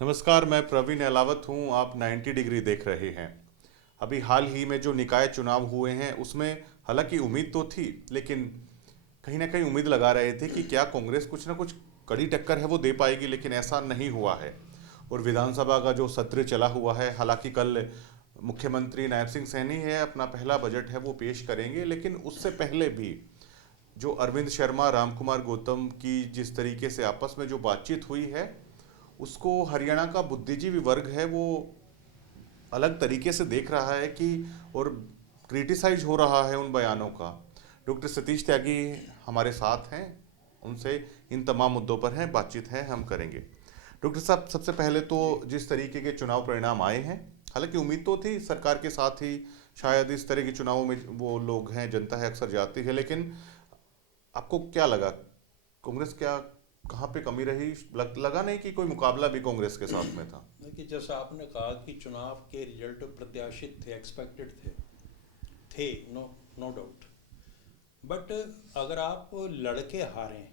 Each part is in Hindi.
नमस्कार, मैं प्रवीण अहलावत हूँ। आप 90 डिग्री देख रहे हैं। अभी हाल ही में जो निकाय चुनाव हुए हैं उसमें हालांकि उम्मीद तो थी, लेकिन कहीं ना कहीं उम्मीद लगा रहे थे कि क्या कांग्रेस कुछ ना कुछ कड़ी टक्कर है वो दे पाएगी, लेकिन ऐसा नहीं हुआ है। और विधानसभा का जो सत्र चला हुआ है, हालांकि कल मुख्यमंत्री नायब सिंह सैनी है अपना पहला बजट है वो पेश करेंगे, लेकिन उससे पहले भी जो अरविंद शर्मा रामकुमार गौतम की जिस तरीके से आपस में जो बातचीत हुई है, उसको हरियाणा का बुद्धिजीवी वर्ग है वो अलग तरीके से देख रहा है कि और क्रिटिसाइज हो रहा है उन बयानों का। डॉक्टर सतीश त्यागी हमारे साथ हैं, उनसे इन तमाम मुद्दों पर हैं बातचीत है हम करेंगे। डॉक्टर साहब, सबसे पहले तो जी। जिस तरीके के चुनाव परिणाम आए हैं, हालांकि उम्मीद तो थी सरकार के साथ ही शायद इस तरह के चुनावों में वो लोग हैं, जनता है अक्सर जाती है, लेकिन आपको क्या लगा? कांग्रेस क्या कहाँ पे कमी रही? लगा नहीं कि कोई मुकाबला भी कांग्रेस के साथ में था? देखिए, जैसा आपने कहा कि चुनाव के रिजल्ट प्रत्याशित थे, एक्सपेक्टेड थे नो नो डाउट। बट अगर आप लड़के हारें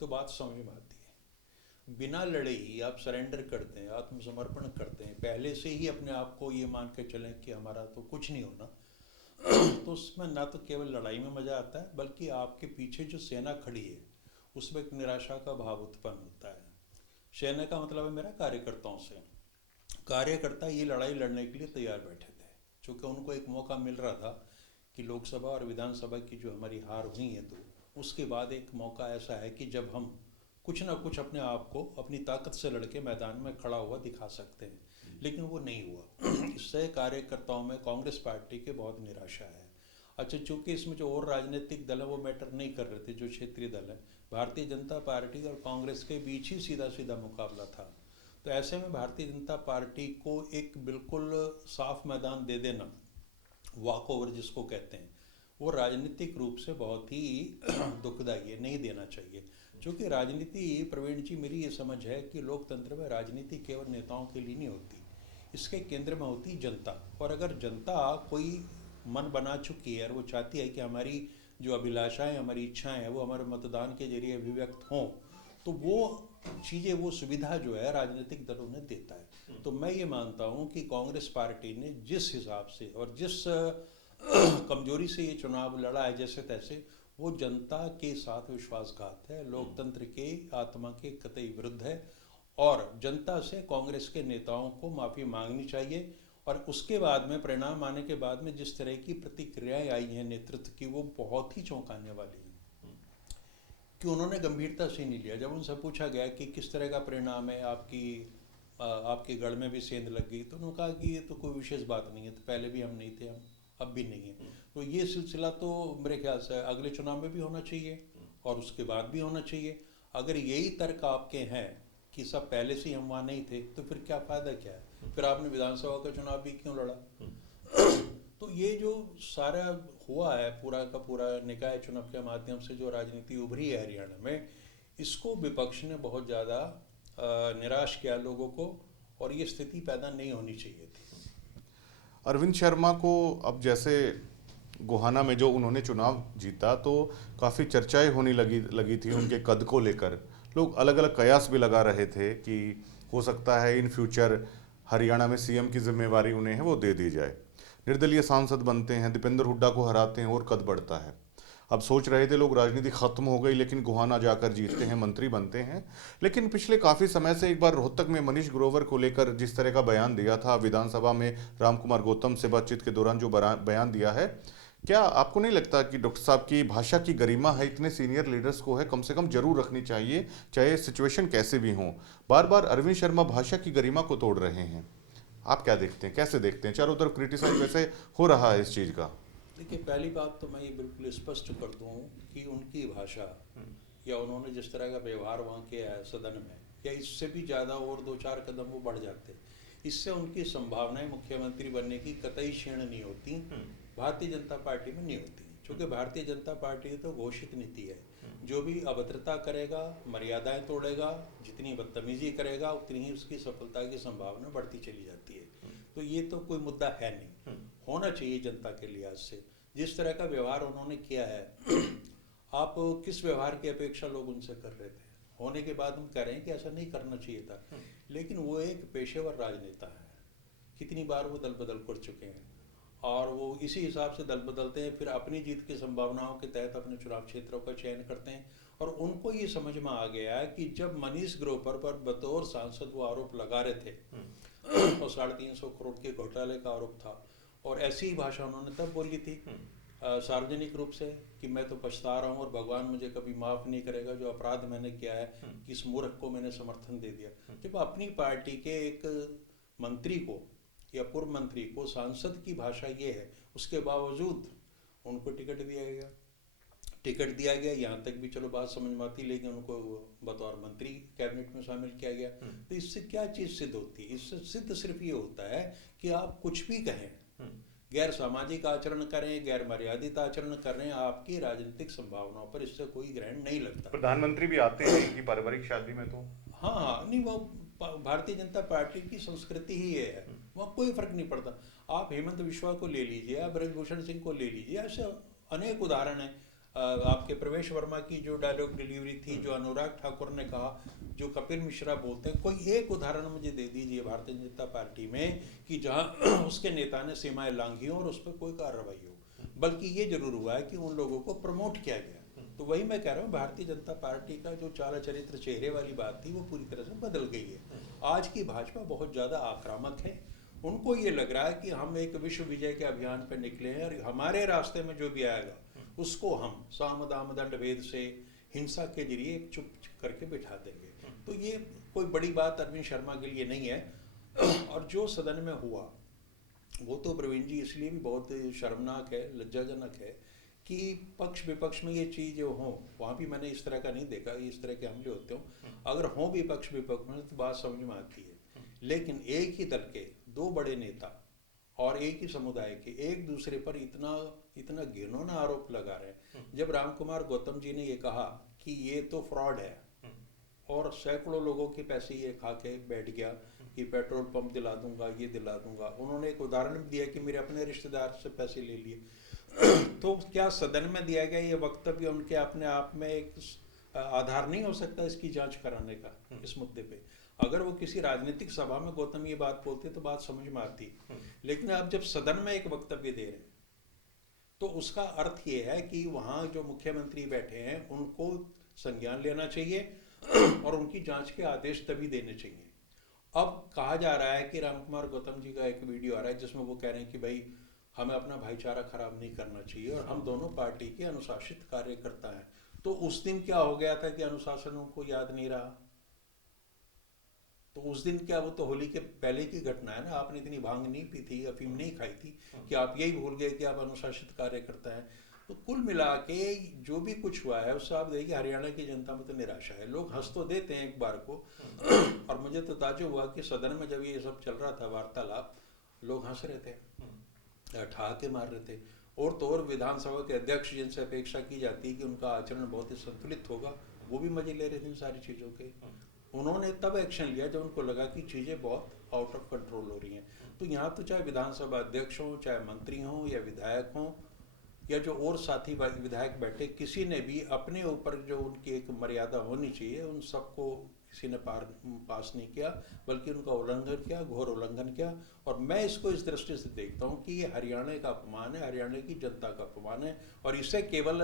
तो बात समझ में आती है। बिना लड़े ही आप सरेंडर करते हैं, आत्मसमर्पण करते हैं, पहले से ही अपने आप को ये मान के चलें कि हमारा तो कुछ नहीं होना। तो उसमें ना तो केवल लड़ाई में मज़ा आता है, बल्कि आपके पीछे जो सेना खड़ी है उसमें एक निराशा का भाव उत्पन्न होता है। सेना का मतलब है मेरा कार्यकर्ताओं से। कार्यकर्ता ये लड़ाई लड़ने के लिए तैयार बैठे थे, चूँकि उनको एक मौका मिल रहा था कि लोकसभा और विधानसभा की जो हमारी हार हुई है, तो उसके बाद एक मौका ऐसा है कि जब हम कुछ ना कुछ अपने आप को अपनी ताकत से लड़के मैदान में खड़ा हुआ दिखा सकते हैं। लेकिन वो नहीं हुआ। इससे कार्यकर्ताओं में कांग्रेस पार्टी के बहुत निराशा है। अच्छा, चूंकि इसमें जो और राजनीतिक दल है वो मैटर नहीं कर रहे थे, जो क्षेत्रीय दल है, भारतीय जनता पार्टी और कांग्रेस के बीच ही सीधा सीधा मुकाबला था। तो ऐसे में भारतीय जनता पार्टी को एक बिल्कुल साफ मैदान दे देना, वॉक ओवर जिसको कहते हैं, वो राजनीतिक रूप से बहुत ही दुखदाई है, नहीं देना चाहिए। क्योंकि राजनीति, प्रवीण जी, मेरी ये समझ है कि लोकतंत्र में राजनीति केवल नेताओं के लिए नहीं होती, इसके केंद्र में होती जनता। और अगर जनता कोई मन बना चुकी है और वो चाहती है कि हमारी जो अभिलाषाएं, हमारी इच्छाएं हैं, वो हमारे मतदान के जरिए अभिव्यक्त हों, तो वो चीज़ें, वो सुविधा जो है राजनीतिक दलों ने देता है। तो मैं ये मानता हूँ कि कांग्रेस पार्टी ने जिस हिसाब से और जिस कमजोरी से ये चुनाव लड़ा है, जैसे तैसे, वो जनता के साथ विश्वासघात है, लोकतंत्र के आत्मा के कतई विरुद्ध है। और जनता से कांग्रेस के नेताओं को माफ़ी मांगनी चाहिए। और उसके बाद में, परिणाम आने के बाद में जिस तरह की प्रतिक्रियाएं आई हैं नेतृत्व की, वो बहुत ही चौंकाने वाली हैं। कि उन्होंने गंभीरता से नहीं लिया। जब उनसे पूछा गया कि किस तरह का परिणाम है, आपके गढ़ में भी सेंध लग गई, तो उन्होंने कहा कि ये तो कोई विशेष बात नहीं है, तो पहले भी हम नहीं थे, हम अब भी नहीं है। तो ये सिलसिला तो मेरे ख्याल से अगले चुनाव में भी होना चाहिए और उसके बाद भी होना चाहिए। अगर यही तर्क आपके हैं कि सब पहले से ही हम वहाँ नहीं थे, तो फिर क्या फ़ायदा क्या है? फिर आपने विधानसभा का चुनाव भी क्यों लड़ा? तो ये जो सारा हुआ है, पूरा का पूरा निकाय चुनाव के माध्यम से जो राजनीति उभरी है हरियाणा में, इसको विपक्ष ने बहुत ज़्यादा निराश किया लोगों को, और ये स्थिति पैदा नहीं होनी चाहिए थी। अरविंद शर्मा को अब जैसे गोहाना में जो उन्होंने चुनाव जीता, तो काफ़ी चर्चाएं होने लगी लगी थी उनके कद को लेकर। लोग अलग अलग कयास भी लगा रहे थे कि हो सकता है इन फ्यूचर हरियाणा में सीएम की जिम्मेवारी उन्हें है वो दे दी जाए। निर्दलीय सांसद बनते हैं, दीपेंद्र हुड्डा को हराते हैं और कद बढ़ता है। अब सोच रहे थे लोग राजनीति खत्म हो गई, लेकिन गोहाना जाकर जीतते हैं, मंत्री बनते हैं। लेकिन पिछले काफी समय से एक बार रोहतक में मनीष ग्रोवर को लेकर जिस तरह का बयान दिया था, विधानसभा में रामकुमार गौतम से बातचीत के दौरान जो बयान दिया है, क्या आपको नहीं लगता कि डॉक्टर साहब की भाषा की गरिमा है, इतने सीनियर लीडर्स को है कम से कम जरूर रखनी चाहिए, चाहे सिचुएशन कैसे भी हो? बार बार अरविंद शर्मा भाषा की गरिमा को तोड़ रहे हैं। आप क्या देखते हैं, कैसे देखते हैं? चारों तरफ क्रिटिसाइज वैसे हो रहा है इस चीज का। देखिए, पहली बात तो मैं ये बिल्कुल स्पष्ट कर दूं कि उनकी भाषा या उन्होंने जिस तरह का व्यवहार वहाँ किया है सदन में, या इससे भी ज़्यादा और दो चार कदम वो बढ़ जाते, इससे उनकी संभावनाएं मुख्यमंत्री बनने की कतई क्षीण नहीं होती, भारतीय जनता पार्टी में नहीं होती। क्योंकि भारतीय जनता पार्टी की तो घोषित नीति है, जो भी अभद्रता करेगा, मर्यादाएं तोड़ेगा, जितनी बदतमीजी करेगा, उतनी ही उसकी सफलता की संभावना बढ़ती चली जाती है। तो ये तो कोई मुद्दा है नहीं, होना चाहिए जनता के लिहाज से। जिस तरह का व्यवहार उन्होंने किया है, आप किस व्यवहार की अपेक्षा लोग उनसे कर रहे थे? होने के बाद हम कह रहे हैं कि ऐसा नहीं करना चाहिए था, लेकिन वो एक पेशेवर राजनेता है, कितनी बार वो दल बदल कर चुके हैं और वो इसी हिसाब से दल बदलते हैं, फिर अपनी जीत की संभावनाओं के तहत अपने चुनाव क्षेत्रों का चयन करते हैं। और उनको ये समझ में आ गया है कि जब मनीष ग्रोवर पर बतौर सांसद वो आरोप लगा रहे थे और 350 करोड़ के घोटाले का आरोप था, और ऐसी ही भाषा उन्होंने तब बोली थी सार्वजनिक रूप से कि मैं तो पछता रहा हूँ और भगवान मुझे कभी माफ़ नहीं करेगा जो अपराध मैंने किया है, किस मूर्ख को मैंने समर्थन दे दिया। जब अपनी पार्टी के एक मंत्री को या पूर्व मंत्री को सांसद की भाषा ये है, उसके बावजूद उनको टिकट दिया गया, यहाँ तक भी चलो बात समझ में आती, लेकिन उनको बतौर मंत्री कैबिनेट में शामिल किया गया। तो इससे क्या चीज़ सिद्ध होती है? इससे सिद्ध सिर्फ ये होता है कि आप कुछ भी कहें, गैर सामाजिक आचरण करें, गैर मर्यादित आचरण करें, आपकी राजनीतिक संभावनाओं पर इससे कोई ग्रहण नहीं लगता। प्रधानमंत्री भी आते हैं कि पारिवारिक शादी में तो हाँ, नहीं वो भारतीय जनता पार्टी की संस्कृति ही ये है, वहाँ कोई फर्क नहीं पड़ता। आप हेमंत बिश्वा को ले लीजिए, आप ब्रजभूषण सिंह को ले लीजिए, ऐसे अनेक उदाहरण हैं। आपके प्रवेश वर्मा की जो डायलॉग डिलीवरी थी, जो अनुराग ठाकुर ने कहा, जो कपिल मिश्रा बोलते हैं, कोई एक उदाहरण मुझे दे दीजिए भारतीय जनता पार्टी में कि जहाँ उसके नेता ने सीमाएं लांघी हो और उस पर कोई कार्रवाई हो। बल्कि ये जरूर हुआ है कि उन लोगों को प्रमोट किया गया। तो वही मैं कह रहा हूँ, भारतीय जनता पार्टी का जो चाल चरित्र चेहरे वाली बात थी वो पूरी तरह से बदल गई है। आज की भाजपा बहुत ज़्यादा आक्रामक है। उनको ये लग रहा है कि हम एक विश्व विजय के अभियान पर निकले हैं और हमारे रास्ते में जो भी आएगा उसको हम साम दाम दंड भेद से हिंसा के जरिए चुप करके बिठा देंगे। तो ये कोई बड़ी बात अरविंद शर्मा के लिए नहीं है। और जो सदन में हुआ वो तो प्रवीण जी इसलिए भी बहुत शर्मनाक है, लज्जाजनक है कि पक्ष विपक्ष में ये चीज़ हो, वहाँ भी मैंने इस तरह का नहीं देखा, इस तरह के हमले होते हो। अगर हों भी पक्ष विपक्ष में तो बात समझ में आती है, लेकिन एक ही दल के दो बड़े नेता और एक ही समुदाय के एक दूसरे पर इतना घिनौना आरोप लगा रहे हैं। जब रामकुमार गौतम जी ने ये कहा कि ये तो फ्रॉड है और सैकड़ों लोगों के पैसे ये खा के बैठ गया कि पेट्रोल पंप दिला दूंगा, ये दिला दूंगा, उन्होंने एक उदाहरण भी दिया कि मेरे अपने रिश्तेदार से पैसे ले लिए। तो क्या सदन में दिया गया ये वक्तव्य उनके अपने आप में एक आधार नहीं हो सकता इसकी जांच कराने का इस मुद्दे पे? अगर वो किसी राजनीतिक सभा में गौतम ये बात बोलते तो बात समझ में आती, लेकिन अब जब सदन में एक वक्तव्य दे रहे हैं तो उसका अर्थ ये है कि वहाँ जो मुख्यमंत्री बैठे हैं उनको संज्ञान लेना चाहिए और उनकी जांच के आदेश तभी देने चाहिए। अब कहा जा रहा है कि रामकुमार गौतम जी का एक वीडियो आ रहा है जिसमें वो कह रहे हैं कि भाई हमें अपना भाईचारा खराब नहीं करना चाहिए और हम दोनों पार्टी के अनुशासित कार्यकर्ता हैं। तो उस दिन क्या हो गया था कि अनुशासन उनको याद नहीं रहा? तो उस दिन क्या, वो तो होली के पहले की घटना है ना, आपने इतनी भांग नहीं पी थी, अफीम नहीं खाई थी कि आप यही भूल गए कि आप अनुशासित कार्यकर्ता हैं। तो कुल मिला के जो भी कुछ हुआ है उससे आप देखिए हरियाणा की जनता में तो निराशा है। लोग हंस तो देते हैं एक बार को और मुझे तो ताज्जुब हुआ कि सदन में जब ये सब चल रहा था वार्तालाप, लोग हंस रहे थे, ठहाके मार रहे थे। और तो और विधानसभा के अध्यक्ष जिनसे अपेक्षा की जाती है कि उनका आचरण बहुत ही संतुलित होगा, वो भी मजे ले रहे थे इन सारी चीज़ों के। उन्होंने तब एक्शन लिया जब उनको लगा कि चीज़ें बहुत आउट ऑफ कंट्रोल हो रही हैं। तो यहाँ तो चाहे विधानसभा अध्यक्ष हों, चाहे मंत्री हों या विधायक हों या जो और साथी विधायक बैठे, किसी ने भी अपने ऊपर जो उनकी एक मर्यादा होनी चाहिए उन सबको किसी ने पास नहीं किया, बल्कि उनका उल्लंघन किया, घोर उल्लंघन किया। और मैं इसको इस दृष्टि से देखता हूँ कि ये हरियाणा का अपमान है, हरियाणा की जनता का अपमान है। और इसे केवल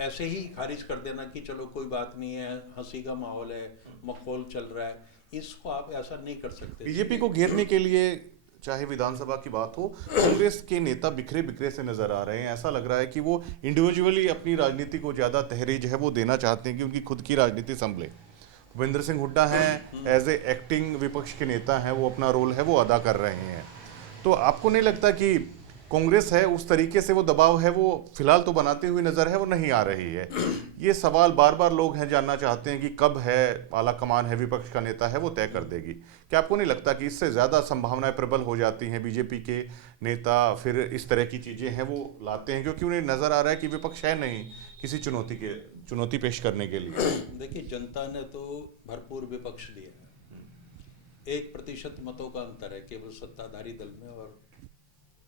ऐसे ही खारिज कर देना कि चलो कोई बात नहीं है, हंसी का माहौल है, मखौल चल रहा है, इसको आप ऐसा नहीं कर सकते। बीजेपी को घेरने के लिए चाहे विधानसभा की बात हो, कांग्रेस के नेता बिखरे बिखरे से नजर आ रहे हैं। ऐसा लग रहा है कि वो इंडिविजुअली अपनी राजनीति को ज्यादा तहरीज है वो देना चाहते हैं कि उनकी खुद की राजनीति संभले। भूपेंद्र सिंह हुड्डा हैं, एज ए एक्टिंग विपक्ष के नेता हैं, वो अपना रोल है वो अदा कर रहे हैं। तो आपको नहीं लगता कि कांग्रेस है उस तरीके से वो दबाव है वो फिलहाल तो बनाते हुए नजर है वो नहीं आ रही है? ये सवाल बार बार लोग हैं जानना चाहते हैं कि कब है आला कमान है विपक्ष का नेता है वो तय कर देगी। क्या आपको नहीं लगता कि इससे ज्यादा संभावनाएं प्रबल हो जाती हैं? बीजेपी के नेता फिर इस तरह की चीजें हैं वो लाते हैं क्योंकि उन्हें नजर आ रहा है कि विपक्ष है नहीं किसी चुनौती पेश करने के लिए। देखिए, जनता ने तो भरपूर विपक्ष दिया है, 1% मतों का अंतर है केवल सत्ताधारी दल में और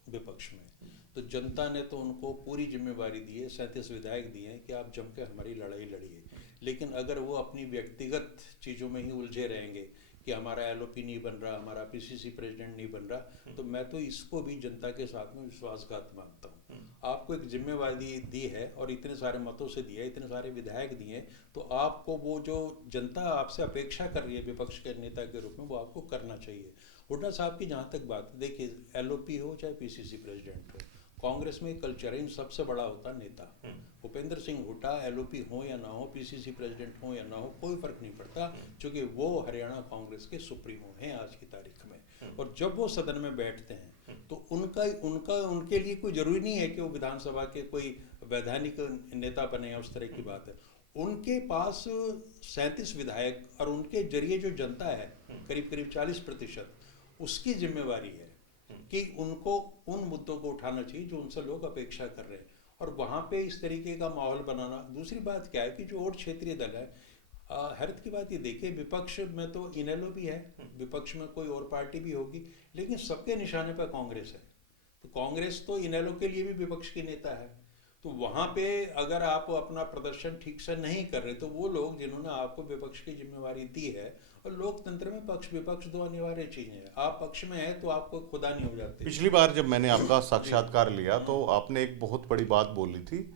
विपक्ष में। तो जनता ने तो उनको पूरी जिम्मेवारी दी है, 37 विधायक दिए हैं कि आप जम के हमारी लड़ाई लड़िए। लेकिन अगर वो अपनी व्यक्तिगत चीज़ों में ही उलझे रहेंगे कि हमारा एलओपी नहीं बन रहा, हमारा पीसीसी प्रेसिडेंट नहीं बन रहा, तो मैं तो इसको भी जनता के साथ में विश्वासघात मानता हूँ। आपको एक जिम्मेवारी दी है और इतने सारे मतों से दिया है, इतने सारे विधायक दिए हैं, तो आपको वो जो जनता आपसे अपेक्षा कर रही है विपक्ष के नेता के रूप में, वो आपको करना चाहिए। हुड्डा साहब की जहाँ तक बात, देखिए एलओपी हो चाहे पीसीसी प्रेसिडेंट हो, कांग्रेस में कल्चर है, इन सबसे बड़ा होता नेता। भूपेंद्र सिंह हुड्डा एलओपी हो या ना हो, पीसीसी प्रेसिडेंट हो या ना हो, कोई फर्क नहीं पड़ता, क्योंकि वो हरियाणा कांग्रेस के सुप्रीमो हैं आज की तारीख में। और जब वो सदन में बैठते हैं तो उनका उनका उनके लिए कोई जरूरी नहीं है कि वो विधानसभा के कोई वैधानिक नेता बने या उस तरह की बात है। उनके पास 37 विधायक और उनके जरिए जो जनता है करीब करीब 40%, उसकी जिम्मेवारी है कि उनको उन मुद्दों को उठाना चाहिए जो उनसे लोग अपेक्षा कर रहे हैं, और वहाँ पे इस तरीके का माहौल बनाना। दूसरी बात क्या है कि जो और क्षेत्रीय दल है, हैरत की बात ये देखिए, विपक्ष में तो इनेलो भी है, विपक्ष में कोई और पार्टी भी होगी, लेकिन सबके निशाने पर कांग्रेस है। तो कांग्रेस तो इनेलो के लिए भी विपक्ष की नेता है। तो वहाँ पे अगर आप अपना प्रदर्शन ठीक से नहीं कर रहे, तो वो लोग जिन्होंने आपको विपक्ष की जिम्मेवारी दी है, और लोकतंत्र में पक्ष विपक्ष दो अनिवार्य चीजें हैं, आप पक्ष में है तो आपको खुदा नहीं हो जाते। पिछली बार जब मैंने आपका साक्षात्कार लिया तो आपने एक बहुत बड़ी बात बोली थी,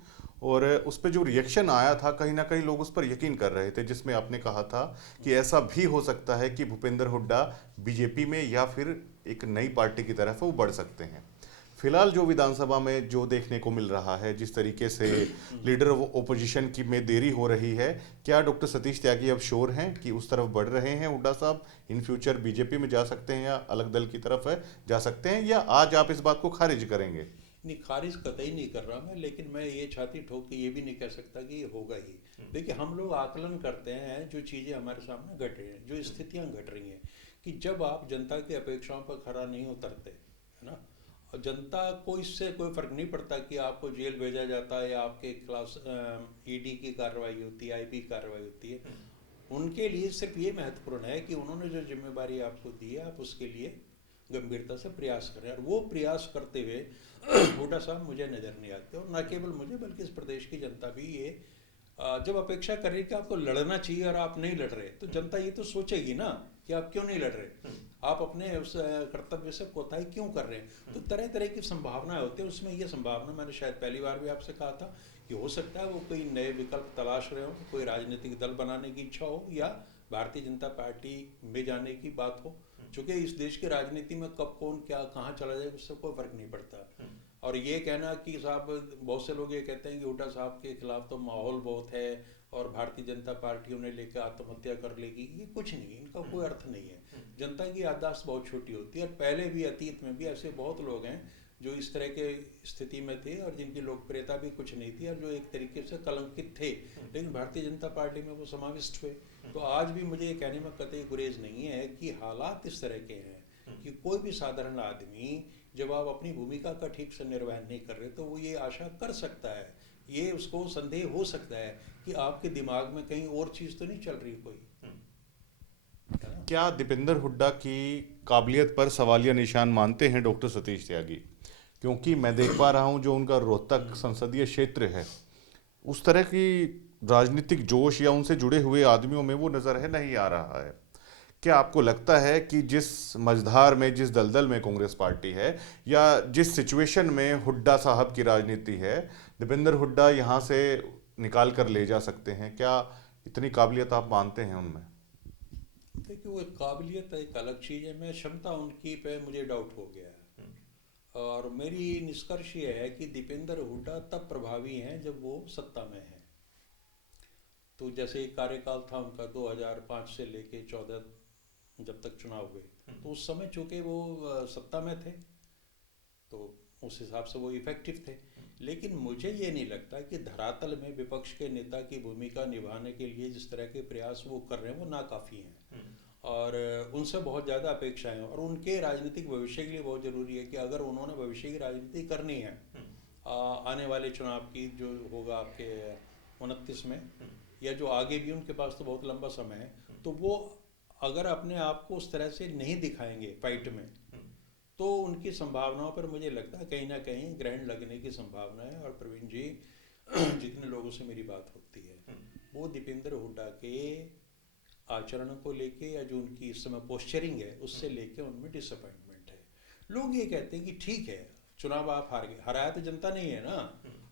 और उस पर जो रिएक्शन आया था, कहीं ना कहीं लोग उस पर यकीन कर रहे थे, जिसमें आपने कहा था कि ऐसा भी हो सकता है कि भूपेंद्र हुड्डा बीजेपी में या फिर एक नई पार्टी की तरफ वो बढ़ सकते हैं। फिलहाल जो विधानसभा में जो देखने को मिल रहा है, जिस तरीके से लीडर ऑफ ओपोजिशन की में देरी हो रही है, क्या डॉक्टर सतीश त्यागी अब श्योर हैं कि उस तरफ बढ़ रहे हैं हुड्डा साहब, इन फ्यूचर बीजेपी में जा सकते हैं या अलग दल की तरफ है जा सकते हैं, या आज आप इस बात को खारिज करेंगे? नहीं, खारिज कतई नहीं कर रहा मैं, लेकिन मैं ये छाती ठोक के ये भी नहीं कह सकता कि ये होगा ही। देखिए, हम लोग आकलन करते हैं जो चीज़ें हमारे सामने घट रही हैं, जो स्थितियां घट रही हैं, कि जब आप जनता की अपेक्षाओं पर खरा नहीं उतरते, है ना, और जनता को इससे कोई फर्क नहीं पड़ता कि आपको जेल भेजा जाता है या आपके खिलाफ ईडी की कार्रवाई होती है, आईपी कार्रवाई होती है, उनके लिए सिर्फ ये महत्वपूर्ण है कि उन्होंने जो जिम्मेवारी आपको दी है, आप उसके लिए गंभीरता से प्रयास करें। और वो प्रयास करते हुए हुड्डा साहब मुझे नज़र नहीं आते, और न केवल मुझे बल्कि इस प्रदेश की जनता भी ये जब अपेक्षा कर रही है कि आपको लड़ना चाहिए और आप नहीं लड़ रहे, तो जनता ये तो सोचेगी ना कि आप क्यों नहीं लड़ रहे, आप अपने उस कर्तव्य से कोताही क्यों कर रहे हैं। तो तरह तरह की संभावनाएं होती है, उसमें ये संभावना मैंने शायद पहली बार भी आपसे कहा था कि हो सकता है वो कोई नए विकल्प तलाश रहे हो, कोई राजनीतिक दल बनाने की इच्छा हो या भारतीय जनता पार्टी में जाने की बात हो। चूंकि इस देश की राजनीति में कब कौन क्या कहाँ चला जाए उससे कोई फर्क नहीं पड़ता। और ये कहना कि साहब, बहुत से लोग ये कहते हैं कि हुड्डा साहब के खिलाफ तो माहौल बहुत है और भारतीय जनता पार्टी उन्हें लेकर आत्महत्या कर लेगी, ये कुछ नहीं, इनका कोई अर्थ नहीं है। जनता की याददाश्त बहुत छोटी होती है, और पहले भी अतीत में भी ऐसे बहुत लोग हैं जो इस तरह के स्थिति में थे और जिनकी लोकप्रियता भी कुछ नहीं थी और जो एक तरीके से कलंकित थे, लेकिन भारतीय जनता पार्टी में वो समाविष्ट हुए। तो आज भी मुझे ये कहने में कतई गुरेज नहीं है कि हालात इस तरह के हैं कि कोई भी साधारण आदमी, जब आप अपनी भूमिका का ठीक से निर्वहन नहीं कर रहे, तो वो ये आशा कर सकता है, ये उसको संदेह हो सकता है कि आपके दिमाग में कहीं और चीज़ तो नहीं चल रही कोई। क्या दीपेंद्र हुड्डा की काबिलियत पर सवालिया निशान मानते हैं डॉक्टर सतीश त्यागी? क्योंकि मैं देख पा रहा हूं जो उनका रोहतक संसदीय क्षेत्र है, उस तरह की राजनीतिक जोश या उनसे जुड़े हुए आदमियों में वो नजर है नहीं आ रहा है। क्या आपको लगता है कि जिस मझधार में, जिस दलदल में कांग्रेस पार्टी है, या जिस सिचुएशन में हुड्डा साहब की राजनीति है, दीपेंद्र हुड्डा यहाँ से निकाल कर ले जा सकते हैं? क्या इतनी काबिलियत आप मानते हैं उनमें? देखिए, वो काबिलियत एक अलग चीज़ है, मैं क्षमता उनकी पे मुझे डाउट हो गया है। और मेरी निष्कर्ष ये है कि दीपेंद्र हुड्डा तब प्रभावी हैं जब वो सत्ता में हैं। तो जैसे एक कार्यकाल था उनका 2005 से लेके 14 जब तक चुनाव हुए, तो उस समय चूंकि वो सत्ता में थे तो उस हिसाब से वो इफेक्टिव थे। लेकिन मुझे ये नहीं लगता कि धरातल में विपक्ष के नेता की भूमिका निभाने के लिए जिस तरह के प्रयास वो कर रहे हैं वो नाकाफ़ी हैं, और उनसे बहुत ज़्यादा अपेक्षाएं हैं, और उनके राजनीतिक भविष्य के लिए बहुत ज़रूरी है कि अगर उन्होंने भविष्य की राजनीति करनी है आने वाले चुनाव की जो होगा आपके 29 में, या जो आगे भी उनके पास तो बहुत लंबा समय है, तो वो अगर अपने आप को उस तरह से नहीं दिखाएंगे फाइट में, तो उनकी संभावनाओं पर मुझे लगता है कहीं ना कहीं ग्रहण लगने की संभावना है। और प्रवीण जी, जितने लोगों से मेरी बात होती है वो दीपेंद्र हुड्डा के आचरण को लेके या जो उनकी इस समय पोस्चरिंग है उससे लेके उनमें डिसअपॉइंटमेंट है। लोग ये कहते हैं कि ठीक है चुनाव आप हार गए, हराया तो जनता नहीं है ना।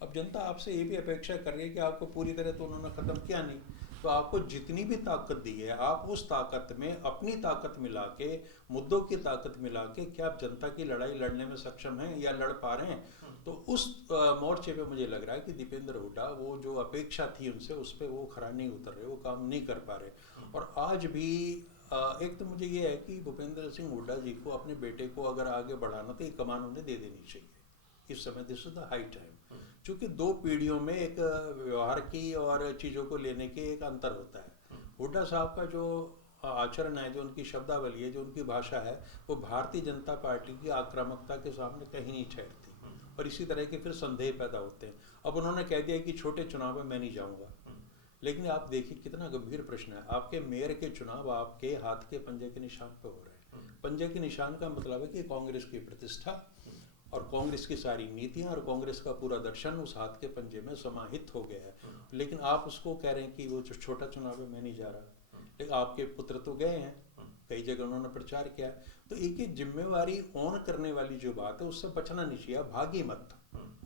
अब जनता आपसे ये भी अपेक्षा कर रही है कि आपको पूरी तरह तो उन्होंने ख़त्म किया नहीं, तो आपको जितनी भी ताकत दी है आप उस ताकत में अपनी ताकत मिला के, मुद्दों की ताकत मिला के क्या आप जनता की लड़ाई लड़ने में सक्षम हैं या लड़ पा रहे हैं? तो उस मोर्चे पे मुझे लग रहा है कि दीपेंद्र हुड्डा वो जो अपेक्षा थी उनसे उस पर वो खरा नहीं उतर रहे, वो काम नहीं कर पा रहे। और आज भी एक तो मुझे ये है कि भूपेंद्र सिंह हुड्डा जी को अपने बेटे को अगर आगे बढ़ाना तो ये कमान उन्हें दे देनी चाहिए इस समय। This is the high time, क्योंकि दो पीढ़ियों में एक व्यवहार की और चीज़ों को लेने के एक अंतर होता है। हुड्डा साहब का जो आचरण है, जो उनकी शब्दावली है, जो उनकी भाषा है, वो भारतीय जनता पार्टी की आक्रामकता के सामने कहीं नहीं ठहरती और इसी तरह के फिर संदेह पैदा होते हैं। अब उन्होंने कह दिया कि छोटे चुनाव में मैं नहीं जाऊंगा, लेकिन आप देखिए कितना गंभीर प्रश्न है। आपके मेयर के चुनाव आपके हाथ के पंजे के निशान पे हो रहे हैं। पंजे के निशान का मतलब है कि कांग्रेस की प्रतिष्ठा और कांग्रेस की सारी नीतियां और कांग्रेस का पूरा दर्शन उस हाथ के पंजे में समाहित हो गया है। लेकिन आप उसको कह रहे हैं कि वो जो छोटा चुनाव है मैं नहीं जा रहा, लेकिन आपके पुत्र तो गए हैं, कई जगह उन्होंने प्रचार किया। तो एक जिम्मेवारी ऑन करने वाली जो बात है उससे बचना नहीं चाहिए। आप भागी मत,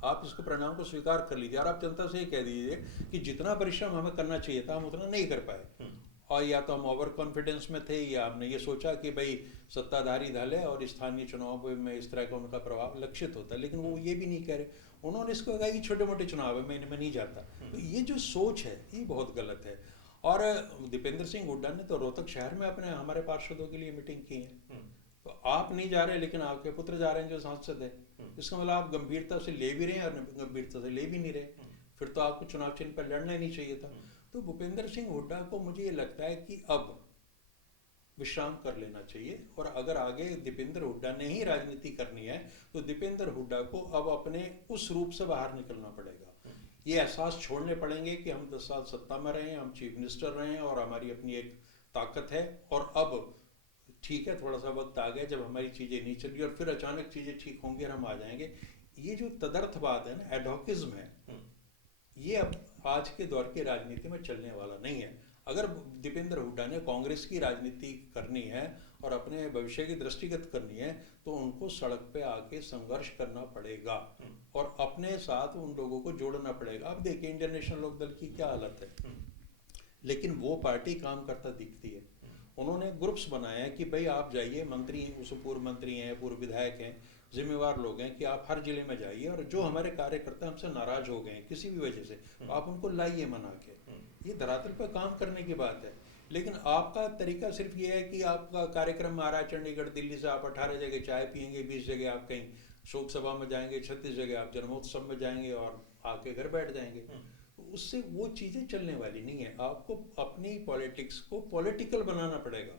आप इसको परिणाम को स्वीकार कर लीजिए और आप जनता से ये कह दीजिए कि जितना परिश्रम हमें करना चाहिए था हम उतना नहीं कर पाए, और या तो हम ओवर कॉन्फिडेंस में थे या हमने ये सोचा कि भाई सत्ताधारी दल है और स्थानीय चुनाव में इस तरह का उनका प्रभाव लक्षित होता है। लेकिन वो ये भी नहीं कह रहे, उन्होंने इसको कहा कि छोटे मोटे चुनाव है मैं नहीं जाता। तो ये जो सोच है ये बहुत गलत है। और दीपेंद्र सिंह हुड्डा ने तो रोहतक शहर में अपने हमारे पार्षदों के लिए मीटिंग की है। तो आप नहीं जा रहे लेकिन आपके पुत्र जा रहे हैं जो सांसद है, इसका मतलब आप गंभीरता से ले भी रहे हैं और गंभीरता से ले भी नहीं रहे, फिर तो आपको चुनाव चिन्ह पर लड़ना ही नहीं चाहिए था। तो भूपेंद्र सिंह हुड्डा को मुझे ये लगता है कि अब विश्राम कर लेना चाहिए और अगर आगे दीपेंद्र हुड्डा ने ही राजनीति करनी है तो दीपेंद्र हुड्डा को अब अपने उस रूप से बाहर निकलना पड़ेगा। ये एहसास छोड़ने पड़ेंगे कि हम 10 साल सत्ता में रहे हैं, हम चीफ मिनिस्टर रहे हैं और हमारी अपनी एक ताकत है, और अब ठीक है थोड़ा सा वक्त आ गया जब हमारी चीज़ें नहीं चल रही और फिर अचानक चीज़ें ठीक होंगी और हम आ जाएंगे। ये जो तदर्थवाद है ना, एडोकिज्म है, ये अब आज के दौर की राजनीति में चलने वाला नहीं है। अगर दीपेंद्र हुड्डा ने कांग्रेस की राजनीति करनी है और अपने भविष्य की दृष्टिगत करनी है तो उनको सड़क पे आके संघर्ष करना पड़ेगा और अपने साथ उन लोगों को जोड़ना पड़ेगा। अब देखिए इंडियन नेशनल लोक दल की क्या हालत है, लेकिन वो पार्टी काम करता दिखती है। उन्होंने ग्रुप्स बनाए हैं कि भाई आप जाइए, मंत्री हैं, उस पूर्व मंत्री हैं, पूर्व विधायक हैं, जिम्मेवार लोग हैं, कि आप हर जिले में जाइए और जो हमारे कार्यकर्ता हमसे नाराज हो गए हैं किसी भी वजह से आप उनको लाइए मना के। ये धरातल पर काम करने की बात है। लेकिन आपका तरीका सिर्फ ये है कि आपका कार्यक्रम आ रहा है चंडीगढ़ दिल्ली से, आप 18 जगह चाय पियेंगे, 20 जगह आप कहीं शोक सभा में जाएंगे, 36 जगह आप जन्मोत्सव में जाएंगे और आके घर बैठ जाएंगे। उससे वो चीज़ें चलने वाली नहीं है। आपको अपनी पॉलिटिक्स को पॉलिटिकल बनाना पड़ेगा।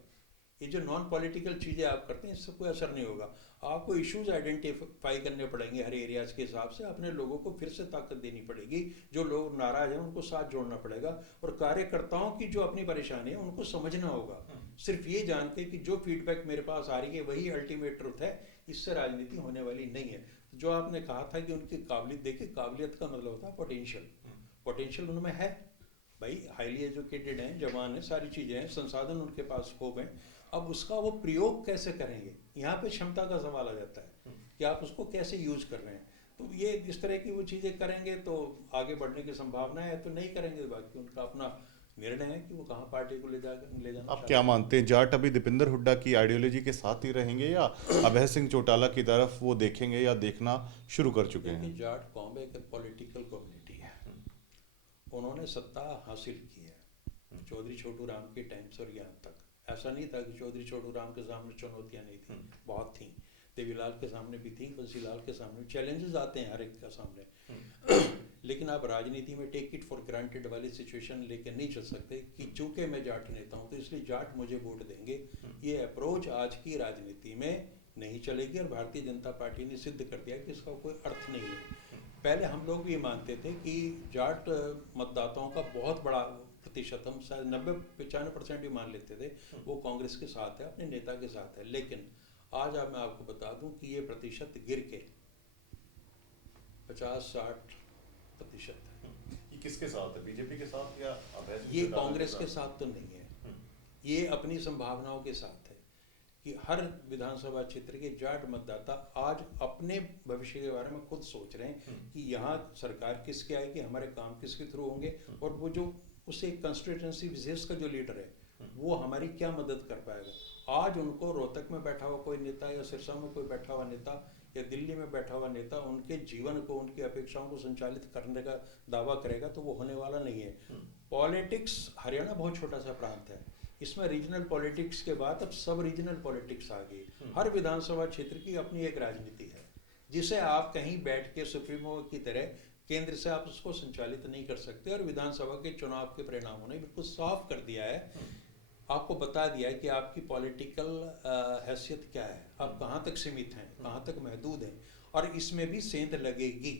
ये जो नॉन पॉलिटिकल चीज़ें आप करते हैं इससे कोई असर नहीं होगा। आपको इश्यूज आइडेंटिफाई करने पड़ेंगे हर एरियाज के हिसाब से, अपने लोगों को फिर से ताकत देनी पड़ेगी, जो लोग नाराज हैं उनको साथ जोड़ना पड़ेगा और कार्यकर्ताओं की जो अपनी परेशानी है उनको समझना होगा। सिर्फ ये जान के कि जो फीडबैक मेरे पास आ रही है वही अल्टीमेट ट्रुथ है, इससे राजनीति होने वाली नहीं है। जो आपने कहा था कि उनकी काबिलियत, देखिए काबिलियत का मतलब होता है पोटेंशियल। पोटेंशियल उनमें है भाई, हाईली एजुकेटेड हैं, जवान हैं, सारी चीज़ें हैं, संसाधन उनके पास खूब हैं। अब उसका वो प्रयोग कैसे करेंगे, यहाँ पे क्षमता का सवाल आ जाता है कि आप उसको कैसे यूज कर रहे हैं। तो ये इस तरह की वो चीज़ें करेंगे तो आगे बढ़ने की संभावना है, तो नहीं करेंगे तो बाकी उनका अपना निर्णय है कि वो कहाँ पार्टी को ले जाना। आप क्या मानते हैं, जाट अभी दीपेंद्र हुड्डा की आइडियोलॉजी के साथ ही रहेंगे या अभय सिंह चौटाला की तरफ वो देखेंगे या देखना शुरू कर चुके हैं? जाट कौम एक पॉलिटिकल कम्युनिटी है, उन्होंने सत्ता हासिल की है चौधरी छोटू राम के टाइम से और यहाँ तक। ऐसा नहीं था कि चौधरी छोटू राम के सामने चुनौतियाँ नहीं थी, बहुत थी। देवीलाल के सामने भी थी, बंसीलाल के सामने चैलेंजेस आते हैं हर एक के सामने। लेकिन आप राजनीति में टेक इट फॉर ग्रांटेड वाली सिचुएशन लेके नहीं चल सकते कि चूंकि मैं जाट नेता हूँ तो इसलिए जाट मुझे वोट देंगे। ये अप्रोच आज की राजनीति में नहीं चलेगी और भारतीय जनता पार्टी ने सिद्ध कर दिया कि इसका कोई अर्थ नहीं है। पहले हम लोग भी ये मानते थे कि जाट मतदाताओं का बहुत बड़ा प्रतिशत, हम शायद 90-95% भी मान लेते थे, वो कांग्रेस के साथ है, अपने नेता के साथ है। लेकिन आज मैं आपको बता दूं कि ये प्रतिशत गिर के 50-60% है। ये किसके साथ है, बीजेपी के साथ या अभय सिंह ये चौटाला कांग्रेस के साथ? साथ तो नहीं है, ये अपनी संभावनाओं के साथ है कि हर विधानसभा क्षेत्र के जाट मतदाता आज अपने भविष्य के बारे में खुद सोच रहे हैं कि यहाँ सरकार किसके आएगी, हमारे काम किसके थ्रू होंगे, और वो जो उसे कंस्टिट्यूएंसी विशेष का जो लीडर है वो हमारी क्या मदद कर पाएगा। आज उनको रोहतक में बैठा हुआ कोई नेता या सिरसा में कोई बैठा हुआ नेता या दिल्ली में बैठा हुआ नेता उनके जीवन को, उनकी अपेक्षाओं को संचालित करने का दावा करेगा तो वो होने वाला नहीं है। पॉलिटिक्स, हरियाणा बहुत छोटा सा प्रांत है, इसमें रीजनल पॉलिटिक्स के बाद अब सब रीजनल पॉलिटिक्स आ गई। हर विधानसभा क्षेत्र की अपनी एक राजनीति है जिसे आप कहीं बैठ के सुप्रीमो की तरह केंद्र से आप उसको संचालित नहीं कर सकते। और विधानसभा के चुनाव के परिणामों ने बिल्कुल साफ कर दिया है, आपको बता दिया है कि आपकी पॉलिटिकल हैसियत क्या है, आप कहाँ तक सीमित हैं, कहाँ तक महदूद हैं, और इसमें भी सेंध लगेगी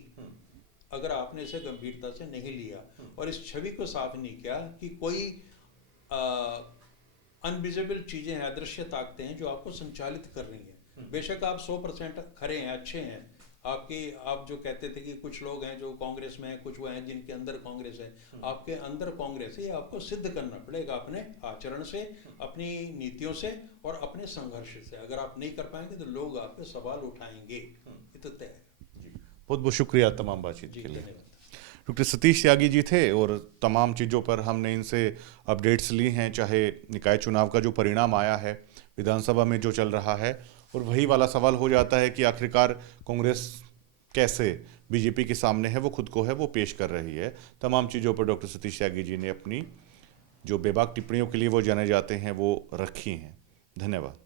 अगर आपने इसे गंभीरता से नहीं लिया और इस छवि को साफ नहीं किया कि कोई अनविजिबल चीजें हैं, अदृश्य ताकतें हैं जो आपको संचालित कर रही हैं। बेशक आप 100% खरे हैं, अच्छे हैं, आप जो कहते थे कि कुछ लोग हैं जो कांग्रेस में हैं, कुछ वो हैं जिनके अंदर कांग्रेस है, आपके अंदर कांग्रेस है, ये आपको सिद्ध करना पड़ेगा अपने आचरण से, अपनी नीतियों से और अपने संघर्ष से। अगर आप नहीं कर पाएंगे तो लोग आप पे सवाल उठाएंगे, ये तो तय है। बहुत बहुत शुक्रिया तमाम बातचीत जी के लिए। धन्यवाद। डॉक्टर सतीश त्यागी जी थे और तमाम चीज़ों पर हमने इनसे अपडेट्स ली हैं, चाहे निकाय चुनाव का जो परिणाम आया है, विधानसभा में जो चल रहा है, और वही वाला सवाल हो जाता है कि आखिरकार कांग्रेस कैसे बीजेपी के सामने है, वो खुद को है वो पेश कर रही है। तमाम चीज़ों पर डॉक्टर सतीश त्यागी जी ने अपनी जो बेबाक टिप्पणियों के लिए वो जाने जाते हैं वो रखी हैं। धन्यवाद।